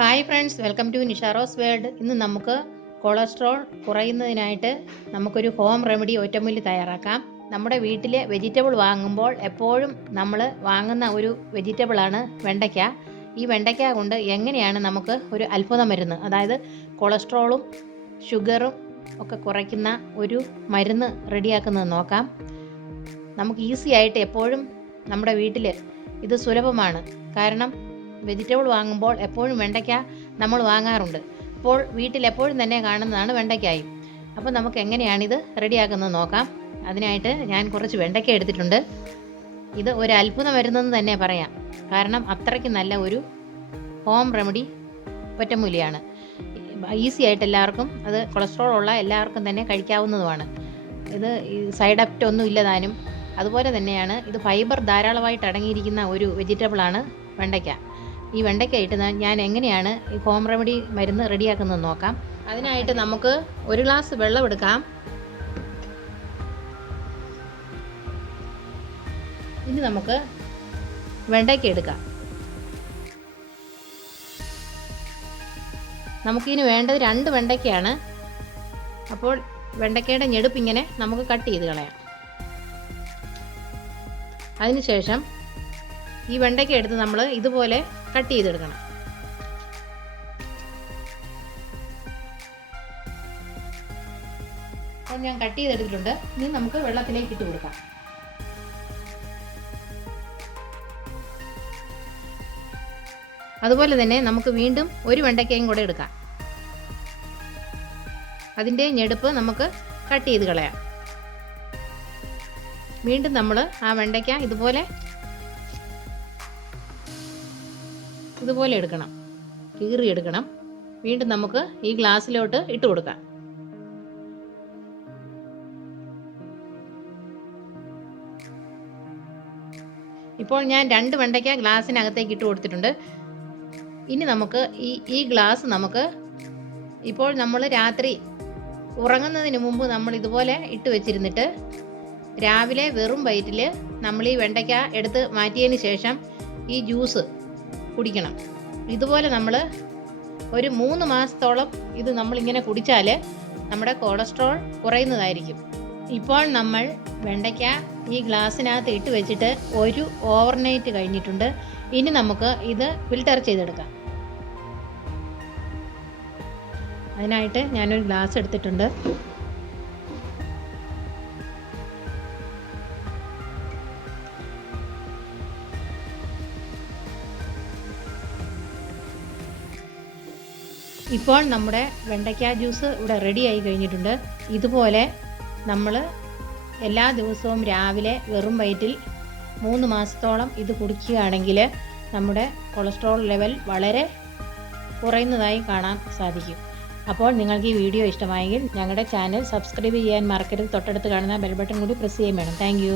Hi friends, welcome to Nisha Rose world. ഇന്ന് നമുക്ക് cholesterol കുറയുന്നതിനായിട്ട് നമുക്കൊരു ഹോം റെമഡി ഒറ്റമൂലി തയ്യാറാക്കാം. നമ്മുടെ വീട്ടിൽ വെജിറ്റബിൾ വാങ്ങുമ്പോൾ എപ്പോഴും നമ്മൾ വാങ്ങുന്ന ഒരു വെജിറ്റബിളാണ് വെണ്ടയ്ക്ക. ഈ വെണ്ടയ്ക്ക കൊണ്ട് എങ്ങനെയാണ് നമുക്ക് ഒരു അത്ഭുത മരുന്ന്, അതായത് കൊളസ്ട്രോളും ഷുഗറും ഒക്കെ കുറയ്ക്കുന്ന ഒരു മരുന്ന് റെഡിയാക്കുന്നത് നോക്കാം. നമുക്ക് ഈസി ആയിട്ട് എപ്പോഴും നമ്മുടെ വീട്ടിൽ ഇത് സുലഭമാണ്. കാരണം വെജിറ്റബിൾ വാങ്ങുമ്പോൾ എപ്പോഴും വെണ്ടയ്ക്ക നമ്മൾ വാങ്ങാറുണ്ട്. അപ്പോൾ വീട്ടിൽ എപ്പോഴും തന്നെ കാണുന്നതാണ് വെണ്ടയ്ക്കായും. അപ്പോൾ നമുക്ക് എങ്ങനെയാണിത് റെഡിയാക്കുന്നത് നോക്കാം. അതിനായിട്ട് ഞാൻ കുറച്ച് വെണ്ടയ്ക്ക എടുത്തിട്ടുണ്ട്. ഇത് ഒരു അത്ഭുതം വരുന്നതെന്ന് തന്നെ പറയാം. കാരണം അത്രയ്ക്ക് നല്ല ഒരു ഹോം റെമഡി ഒറ്റമൂലിയാണ്. ഈസി ആയിട്ട് എല്ലാവർക്കും, അത് കൊളസ്ട്രോൾ ഉള്ള എല്ലാവർക്കും തന്നെ കഴിക്കാവുന്നതുമാണ്. ഇത് സൈഡ് എഫക്റ്റ് ഒന്നും ഇല്ലതാനും. അതുപോലെ തന്നെയാണ് ഇത് ഫൈബർ ധാരാളമായിട്ട് അടങ്ങിയിരിക്കുന്ന ഒരു വെജിറ്റബിളാണ് വെണ്ടയ്ക്ക. ഈ വെണ്ടയ്ക്ക ഇട്ട് ഞാൻ എങ്ങനെയാണ് ഈ ഹോം റെമഡി മരുന്ന് റെഡിയാക്കുന്നത് നോക്കാം. അതിനായിട്ട് നമുക്ക് ഒരു ഗ്ലാസ് വെള്ളം എടുക്കാം. ഇനി നമുക്ക് വെണ്ടയ്ക്ക എടുക്കാം. നമുക്കിനി വേണ്ടത് 2 വെണ്ടയ്ക്കയാണ്. അപ്പോൾ വെണ്ടയ്ക്കയുടെ ഞെടുപ്പ് ഇങ്ങനെ നമുക്ക് കട്ട് ചെയ്ത് കളയാം. അതിനുശേഷം ഈ വെണ്ടയ്ക്ക എടുത്ത് നമ്മൾ ഇതുപോലെ കട്ട് ചെയ്തെടുക്കണം. അപ്പോൾ ഞാൻ കട്ട് ചെയ്തെടുത്തിട്ടുണ്ട്. ഇനി നമുക്ക് വെള്ളത്തിലേക്ക് ഇട്ട് കൊടുക്കാം. അതുപോലെ തന്നെ നമുക്ക് വീണ്ടും ഒരു വെണ്ടയ്ക്കയും കൂടെ എടുക്കാം. അതിൻ്റെ ഞെടുപ്പ് നമുക്ക് കട്ട് ചെയ്ത് കളയാം. വീണ്ടും നമ്മൾ ആ വെണ്ടയ്ക്ക ഇതുപോലെ എടുക്കണം, കീറി എടുക്കണം. വീണ്ടും നമുക്ക് ഈ ഗ്ലാസ്സിലോട്ട് ഇട്ട് കൊടുക്കാം. ഇപ്പോൾ ഞാൻ 2 വെണ്ടയ്ക്ക ഗ്ലാസ്സിനകത്തേക്ക് ഇട്ട് കൊടുത്തിട്ടുണ്ട്. ഇനി നമുക്ക് ഈ ഗ്ലാസ് നമുക്ക് ഇപ്പോൾ നമ്മൾ രാത്രി ഉറങ്ങുന്നതിന് മുമ്പ് നമ്മൾ ഇതുപോലെ ഇട്ട് വെച്ചിരുന്നിട്ട് രാവിലെ വെറും വയറ്റിൽ നമ്മൾ ഈ വെണ്ടയ്ക്ക എടുത്ത് മാറ്റിയതിന് ശേഷം ഈ ജ്യൂസ് കുടിക്കണം. ഇതുപോലെ നമ്മൾ ഒരു 3 മാസത്തോളം ഇത് നമ്മളിങ്ങനെ കുടിച്ചാൽ നമ്മുടെ കൊളസ്ട്രോൾ കുറയുന്നതായിരിക്കും. ഇപ്പോൾ നമ്മൾ വെണ്ടയ്ക്ക ഈ ഗ്ലാസ്സിനകത്ത് ഇട്ട് വെച്ചിട്ട് ഒരു ഓവർനൈറ്റ് കഴിഞ്ഞിട്ടുണ്ട്. ഇനി നമുക്ക് ഇത് ഫിൽട്ടർ ചെയ്തെടുക്കാം. അതിനായിട്ട് ഞാനൊരു ഗ്ലാസ് എടുത്തിട്ടുണ്ട്. ഇപ്പോൾ നമ്മുടെ വെണ്ടയ്ക്ക ജ്യൂസ് ഇവിടെ റെഡി ആയി കഴിഞ്ഞിട്ടുണ്ട്. ഇതുപോലെ നമ്മൾ എല്ലാ ദിവസവും രാവിലെ വെറും വയറ്റിൽ 3 മാസത്തോളം ഇത് കുടിക്കുകയാണെങ്കിൽ നമ്മുടെ കൊളസ്ട്രോൾ ലെവൽ വളരെ കുറയുന്നതായി കാണാൻ സാധിക്കും. അപ്പോൾ നിങ്ങൾക്ക് ഈ വീഡിയോ ഇഷ്ടമായെങ്കിൽ ഞങ്ങളുടെ ചാനൽ സബ്സ്ക്രൈബ് ചെയ്യാൻ മറക്കരുത്. തൊട്ടടുത്ത് കാണുന്ന ബെൽ ബട്ടൺ കൂടി പ്രസ് ചെയ്യാൻ വേണം. താങ്ക്